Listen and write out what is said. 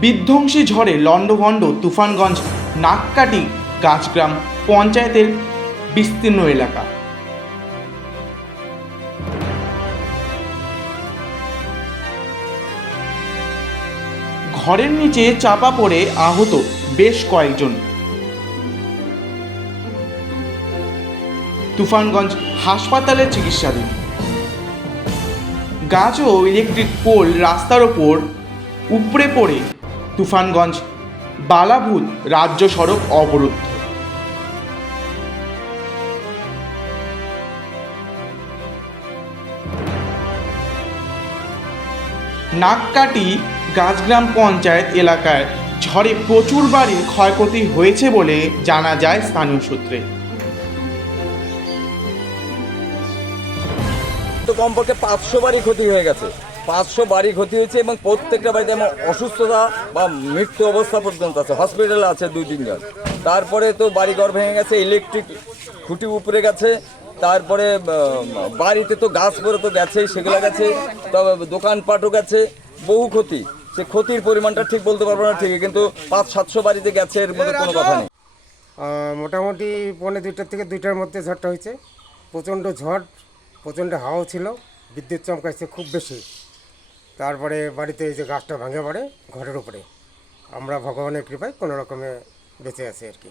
বিধ্বংসী ঝড়ে লণ্ডভণ্ড তুফানগঞ্জ, নাককাটি গাছগ্রাম পঞ্চায়েতের বিস্তীর্ণ এলাকা। ঘরের নিচে চাপা পড়ে আহত বেশ কয়েকজন। তুফানগঞ্জ হাসপাতালে চিকিৎসাধীন। গাছ ও ইলেকট্রিক পোল রাস্তার ওপর উপড়ে পড়ে তুফানগঞ্জ, বালাভূত রাজ্য সড়ক অবরুদ্ধ। নাককাটি গাছগ্রাম পঞ্চায়েত এলাকায় ঝড়ে প্রচুর বাড়ির ক্ষয়ক্ষতি হয়েছে বলে জানা যায় স্থানীয় সূত্রে। কমপক্ষে পাঁচশো বাড়ি ক্ষতি হয়ে গেছে। পাঁচশো বাড়ি ক্ষতি হয়েছে এবং প্রত্যেকটা বাড়িতে এমন অসুস্থতা বা মৃত্যু অবস্থা পর্যন্ত আছে। হসপিটালে আছে দুই তিনজন তারপরে তো বাড়ি ঘর ভেঙে গেছে, ইলেকট্রিক খুঁটি উপরে গেছে। তারপরে বাড়িতে তো গাছ পরে তো গেছেই, সেগুলো গেছে। তবে দোকানপাটও গেছে। বহু ক্ষতি। সে ক্ষতির পরিমাণটা ঠিক বলতে পারব না, ঠিকই, কিন্তু পাঁচ, সাতশো বাড়িতে গেছে এর মধ্যে কোনো কথা নেই। মোটামুটি পৌনে দুইটার থেকে দুইটার মধ্যে ঝড়টা হয়েছে। প্রচণ্ড ঝড়, প্রচণ্ড হাওয়া ছিল, বিদ্যুৎ চমকাইছে খুব বেশি। তারপরে বাড়িতে এই যে গাছটা ভাঙে পড়ে, ঘরের উপরে। আমরা ভগবানের কৃপায় কোনো রকমে বেঁচে আছি আর কি।